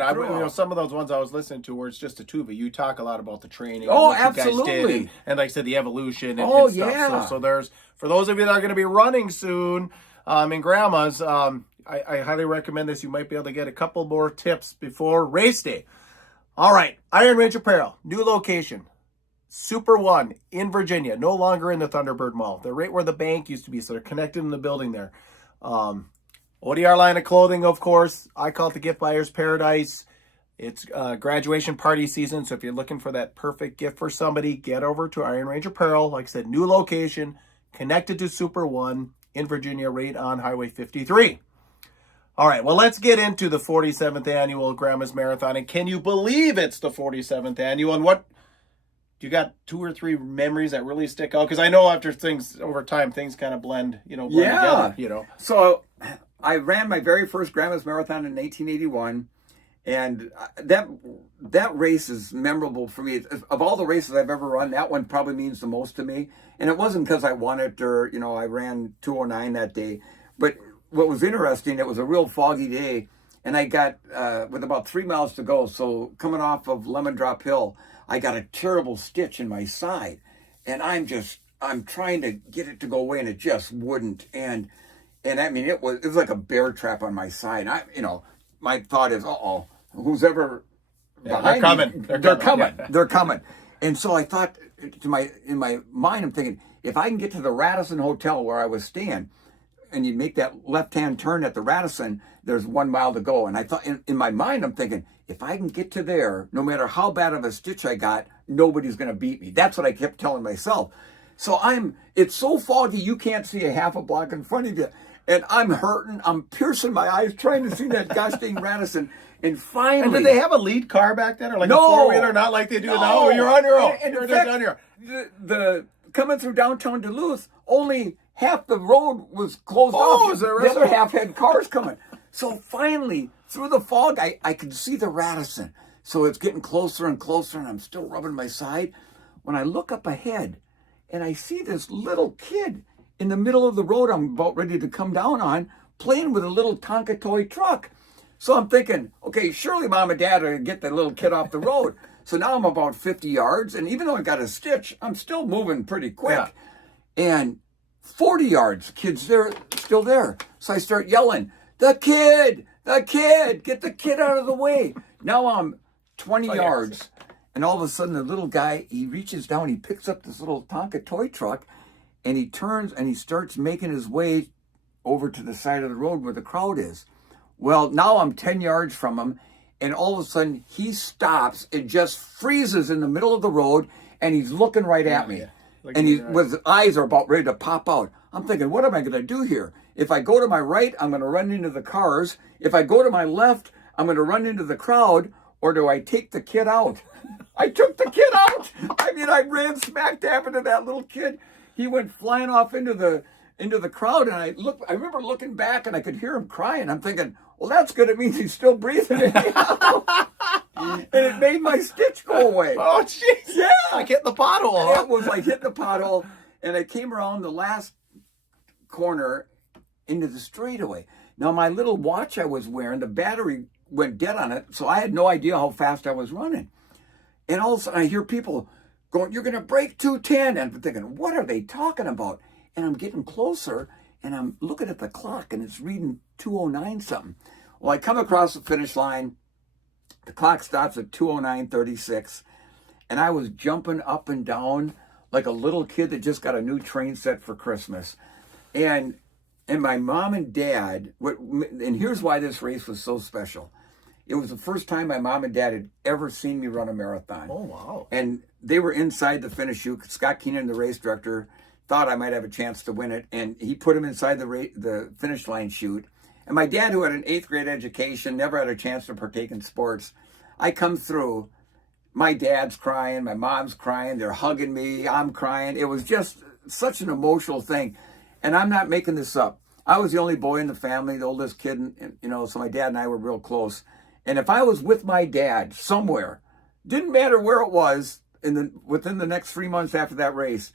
some of those ones I was listening to where it's just a two, but you talk a lot about the training. Oh, and what absolutely. You guys did and like I said, the evolution and stuff. Yeah. So there's, for those of you that are going to be running soon in grandmas, I highly recommend this. You might be able to get a couple more tips before race day. All right, Iron Ridge Apparel, new location. Super One in Virginia, no longer in the Thunderbird Mall. They're right where the bank used to be, so they're connected in the building there. ODR line of clothing, of course. I call it the gift buyer's paradise. It's graduation party season, so if you're looking for that perfect gift for somebody, get over to Iron Range Apparel. Like I said, new location, connected to Super One in Virginia, right on Highway 53. All right, well, let's get into the 47th annual Grandma's Marathon. And can you believe it's the 47th annual? And what, do you got 2 or 3 memories that really stick out? Because I know after things, over time, things kind of blend together, So I ran my very first Grandma's Marathon in 1981. And that race is memorable for me. Of all the races I've ever run, that one probably means the most to me. And it wasn't because I won it or, I ran 2:09 that day. But what was interesting, it was a real foggy day. And I got, with about 3 miles to go, so coming off of Lemon Drop Hill, I got a terrible stitch in my side. And I'm trying to get it to go away, and it just wouldn't. And I mean, it was like a bear trap on my side. My thought is, who's ever behind me, they're coming. And so I thought in my mind, I'm thinking, if I can get to the Radisson Hotel where I was staying, and you make that left-hand turn at the Radisson, there's 1 mile to go. And I thought, in my mind, I'm thinking, if I can get to there, no matter how bad of a stitch I got, nobody's going to beat me. That's what I kept telling myself. So it's so foggy, you can't see a half a block in front of you. And I'm hurting. I'm piercing my eyes trying to see that gosh dang Radisson. And finally... And did they have a lead car back then? Or like no, a four-wheeler? Not like they do now? You're on your own. And in fact, the coming through downtown Duluth, only half the road was closed off. Is that right? The other half had cars coming. So finally, through the fog, I could see the Radisson. So it's getting closer and closer, and I'm still rubbing my side. When I look up ahead, and I see this little kid in the middle of the road I'm about ready to come down on, playing with a little Tonka toy truck. So I'm thinking, okay, surely Mom and Dad are going to get the little kid off the road. So now I'm about 50 yards, and even though I got a stitch, I'm still moving pretty quick. Yeah. And 40 yards, kid's still there. So I start yelling, the kid, get the kid out of the way. Now I'm 20 yards, and all of a sudden the little guy, he reaches down, he picks up this little Tonka toy truck, and he turns and he starts making his way over to the side of the road where the crowd is. Well, now I'm 10 yards from him, and all of a sudden he stops and just freezes in the middle of the road, and he's looking right at me. And with his eyes are about ready to pop out. I'm thinking, what am I going to do here? If I go to my right, I'm going to run into the cars. If I go to my left, I'm going to run into the crowd, or do I take the kid out? I took the kid out. I mean, I ran smack dab into that little kid. He went flying off into the crowd, and I remember looking back, and I could hear him crying. I'm thinking, well, that's good. It means he's still breathing. And it made my stitch go away. Oh, jeez. Yeah. Like hitting the pothole. It was like hitting the pothole. And I came around the last corner into the straightaway. Now, my little watch I was wearing, the battery went dead on it, so I had no idea how fast I was running. And all of a sudden, I hear people going, you're going to break 2:10. And I'm thinking, what are they talking about? And I'm getting closer, and I'm looking at the clock, and it's reading 2:09 something. Well, I come across the finish line. The clock stops at 2:09:36, and I was jumping up and down like a little kid that just got a new train set for Christmas. And my mom and dad, and here's why this race was so special. It was the first time my mom and dad had ever seen me run a marathon. Oh, wow. And they were inside the finish chute. Scott Keenan, the race director, thought I might have a chance to win it, and he put him inside the finish line chute. And my dad, who had an 8th grade education, never had a chance to partake in sports. I come through, my dad's crying, my mom's crying, they're hugging me, I'm crying. It was just such an emotional thing. And I'm not making this up. I was the only boy in the family, the oldest kid, so my dad and I were real close. And if I was with my dad somewhere, didn't matter where it was, within the next 3 months after that race,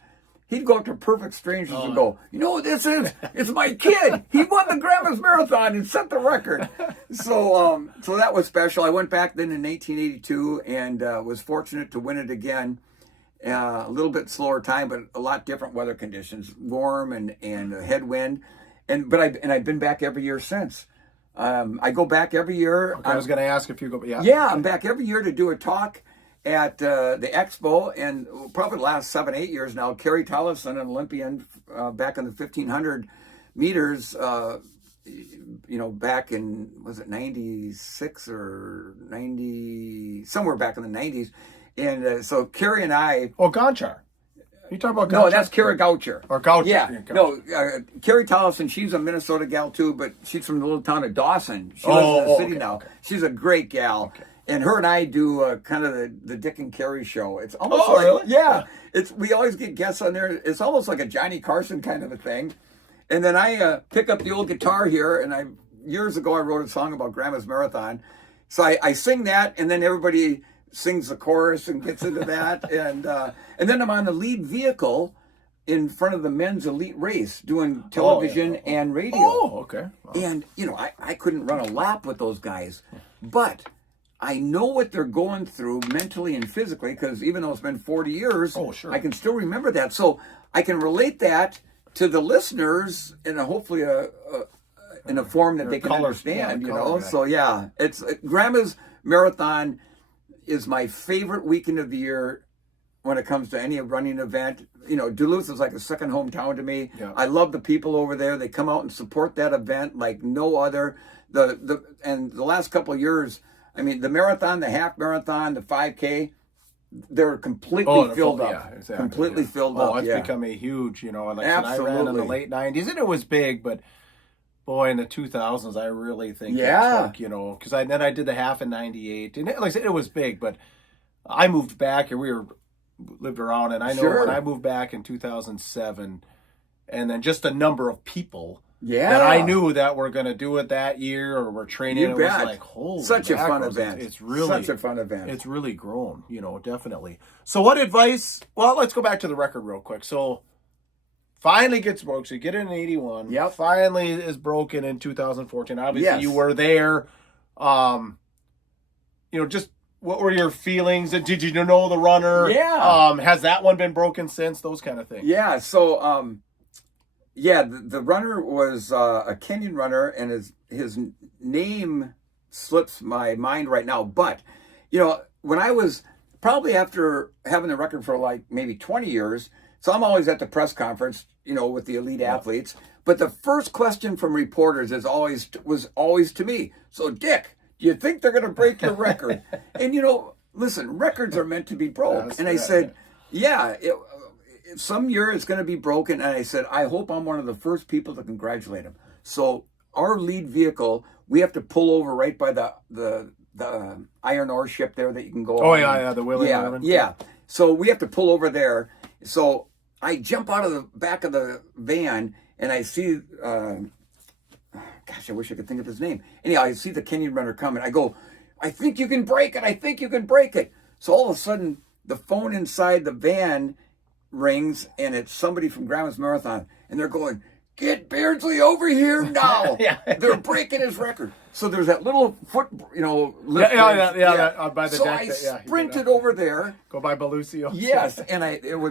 he'd go up to perfect strangers and go, you know what this is? It's my kid. He won the Grandma's Marathon and set the record. So that was special. I went back then in 1882 and was fortunate to win it again. A little bit slower time, but a lot different weather conditions, warm and a headwind. But I've been back every year since. I go back every year. Okay, I was going to ask if you go, yeah. Yeah, I'm back every year to do a talk. at the Expo, and probably the last 7-8 years now, Kerry Tollefson, an Olympian back in the 1500 meters, back in, was it 96 or 90, somewhere back in the 90s. And so Kerry and I... Oh, Gonchar. You talking about Gonchar? No, that's Kara Goucher. Or Goucher. Yeah. No, Kerry Tollefson, she's a Minnesota gal too, but she's from the little town of Dawson. She lives in the city now. Okay. She's a great gal. Okay. And her and I do kind of the Dick and Kerry show. It's almost really? Yeah. We always get guests on there. It's almost like a Johnny Carson kind of a thing. And then I pick up the old guitar here, and years ago I wrote a song about Grandma's Marathon. So I sing that, and then everybody sings the chorus and gets into that. And then I'm on the lead vehicle in front of the men's elite race doing television and radio. Oh, okay. Wow. And, I couldn't run a lap with those guys. But I know what they're going through mentally and physically, because even though it's been 40 years, I can still remember that. So I can relate that to the listeners in hopefully in a form that they can understand, So it's Grandma's Marathon is my favorite weekend of the year when it comes to any running event. Duluth is like a second hometown to me. Yeah. I love the people over there. They come out and support that event like no other. And the last couple of years, I mean, the marathon, the half marathon, the 5K, they're completely filled up. Yeah, exactly. Completely filled up. It's become a huge, and like I ran in the late 90s, and it was big, but boy, in the 2000s, I really think it took, because then I did the half in 98, and like I said, it was big, but I moved back, and we lived around, and I know when I moved back in 2007, and then just a number of people that I knew that were going to do it that year or were training. It was like, holy such a fun mackerels. event. It's really such a fun event. It's really grown, definitely. So what advice? Well, let's go back to the record real quick. So finally gets broke. So you get it in 81. Yep. Finally is broken in 2014. Obviously you were there. Just what were your feelings? Did you know the runner? Yeah. Has that one been broken since? Those kind of things. Yeah. So, the runner was a Kenyan runner, and his name slips my mind right now. But, when I was probably after having the record for like maybe 20 years, so I'm always at the press conference, with the elite athletes. But the first question from reporters was always to me. So, Dick, do you think they're going to break your record? And, listen, records are meant to be broke. And I said, some year it's going to be broken. And I said, I hope I'm one of the first people to congratulate him. So our lead vehicle, we have to pull over right by the iron ore ship there that you can go on. The Willie Irvin. Yeah. So we have to pull over there. So I jump out of the back of the van, and I see, I wish I could think of his name. Anyhow, I see the Kenyan runner coming. I go, I think you can break it. I think you can break it. So all of a sudden, the phone inside the van rings, and it's somebody from Grandma's Marathon, and they're going, get Beardsley over here now. They're breaking his record. So there's that little foot, lift by the so deck. I sprinted over there. Go by Belusio. Yes, and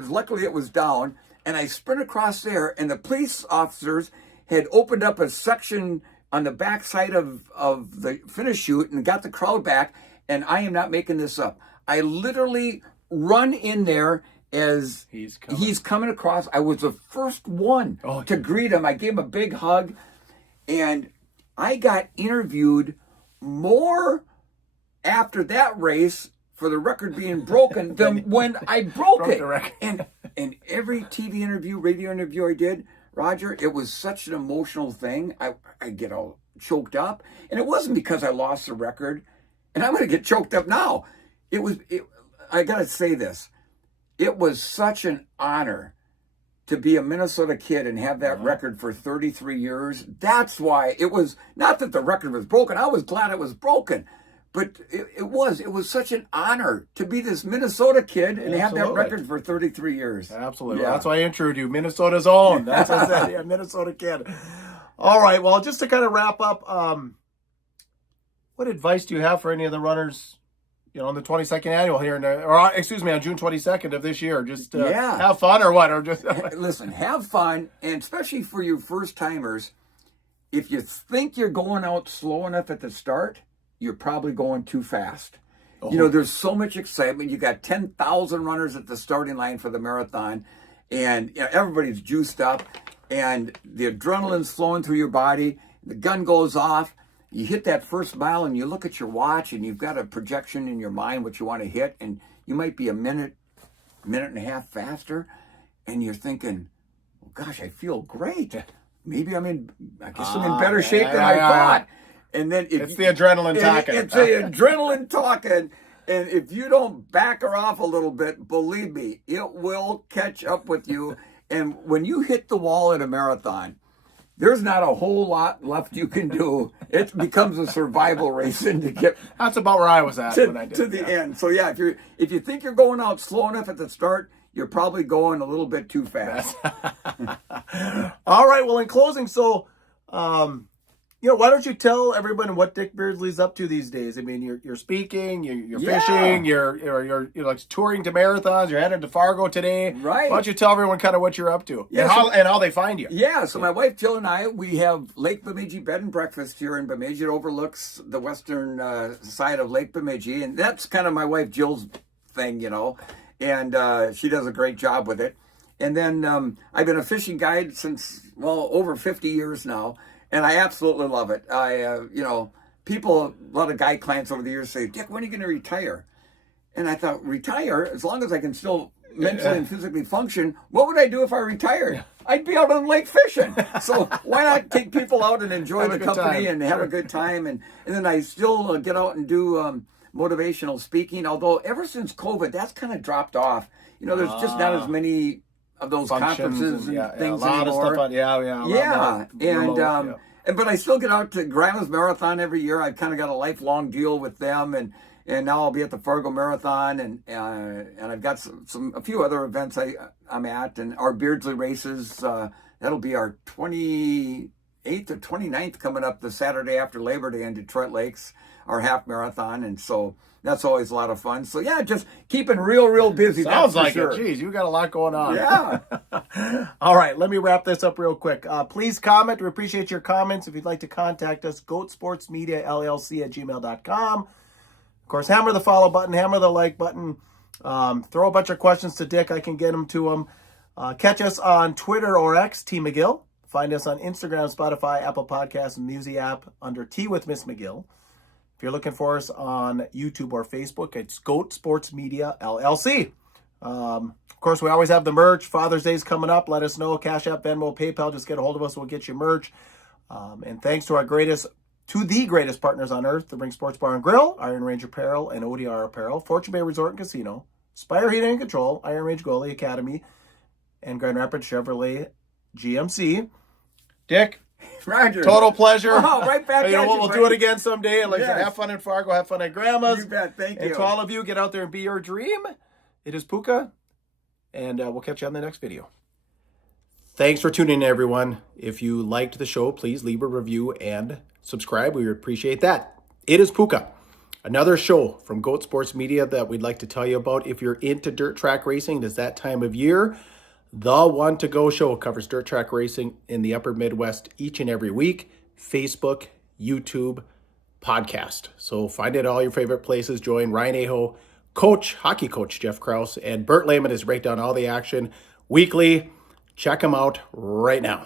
luckily it was down, and I sprint across there, and the police officers had opened up a section on the back side of the finish chute and got the crowd back, and I am not making this up. I literally run in there as he's coming across. I was the first one to greet him. I gave him a big hug, and I got interviewed more after that race for the record being broken than when I broke it. And every TV interview, radio interview I did, Roger, it was such an emotional thing. I get all choked up, and it wasn't because I lost the record, and I'm going to get choked up now. I got to say this. It was such an honor to be a Minnesota kid and have that record for 33 years. That's why it was not that the record was broken. I was glad it was broken, but it was such an honor to be this Minnesota kid and have that record for 33 years. Absolutely. Yeah. That's why I introduced you, Minnesota's own. That's what I said, Minnesota kid. All right. Well, just to kind of wrap up, what advice do you have for any of the runners, on the 22nd annual here, on June 22nd of this year? Just have fun or what? Or just listen, have fun, and especially for you first timers, if you think you're going out slow enough at the start, you're probably going too fast. You know, there's so much excitement. You got 10,000 runners at the starting line for the marathon, and you know, everybody's juiced up, and the adrenaline's flowing through your body. The gun goes off. You hit that first mile, and you look at your watch, and you've got a projection in your mind what you want to hit, and you might be a minute and a half faster, and you're thinking, oh, gosh, I feel great. Maybe I guess I'm in better shape than I thought. And then it's the adrenaline talking. It's the adrenaline talking. And if you don't back her off a little bit, believe me, it will catch up with you. And when you hit the wall at a marathon, there's not a whole lot left you can do. It becomes a survival race, and to get that's about where I was at when I did to the end. So yeah, if you think you're going out slow enough at the start, you're probably going a little bit too fast. All right. Well, in closing, so why don't you tell everyone what Dick Beardsley's up to these days? I mean, you're speaking, you're fishing, you're like touring to marathons, you're headed to Fargo today. Right. Why don't you tell everyone kind of what you're up to and how they find you? Yeah. So my wife Jill and I, we have Lake Bemidji Bed and Breakfast here in Bemidji. It overlooks the western side of Lake Bemidji, and that's kind of my wife Jill's thing, and she does a great job with it. And then I've been a fishing guide since over 50 years now. And I absolutely love it. A lot of guide clients over the years say, Dick, when are you going to retire? And I thought, retire? As long as I can still mentally and physically function, what would I do if I retired? I'd be out on the lake fishing. So why not take people out and enjoy the company and have a good time? And then I still get out and do motivational speaking. Although ever since COVID, that's kind of dropped off. There's just not as many of those conferences and things a lot anymore. Of stuff But I still get out to Grandma's Marathon every year. I've kind of got a lifelong deal with them, and now I'll be at the Fargo Marathon, and I've got a few other events I'm at, and our Beardsley races. That'll be our 28th or 29th coming up the Saturday after Labor Day in Detroit Lakes, our half marathon, and so that's always a lot of fun. So yeah, just keeping real busy. Sounds like it. Geez, you got a lot going on. Yeah. All right, let me wrap this up real quick. Please comment. We appreciate your comments. If you'd like to contact us, Goatsportsmediallc at gmail.com. Of course, hammer the follow button, hammer the like button. Throw a bunch of questions to Dick. I can get them to him. Catch us on Twitter or X, T McGill. Find us on Instagram, Spotify, Apple Podcasts, and Musi app under Tea with Miss McGill. If you're looking for us on YouTube or Facebook, it's Goat Sports Media LLC. Of course, we always have the merch. Father's Day's coming up. Let us know. Cash App, Venmo, PayPal. Just get a hold of us. We'll get you merch. And thanks to the greatest partners on earth, the Ring Sports Bar and Grill, Iron Range Apparel, and ODR Apparel, Fortune Bay Resort and Casino, Spire Heating and Control, Iron Range Goalie Academy, and Grand Rapids Chevrolet GMC. Dick. Roger. Total pleasure. Oh, right back at you. We'll do it again someday. Like, have fun in Fargo, have fun at Grandma's. You bet. Thank you. And to all of you, get out there and be your dream. It is Puka, and we'll catch you on the next video. Thanks for tuning in, everyone. If you liked the show, please leave a review and subscribe. We would appreciate that. It is Puka, another show from Goat Sports Media that we'd like to tell you about. If you're into dirt track racing, it is that time of year. The One to Go show covers dirt track racing in the upper Midwest each and every week. Facebook, YouTube, podcast. So find it at all your favorite places. Join Ryan Aho, hockey coach Jeff Krause, and Bert Lehman is break down all the action weekly. Check them out right now.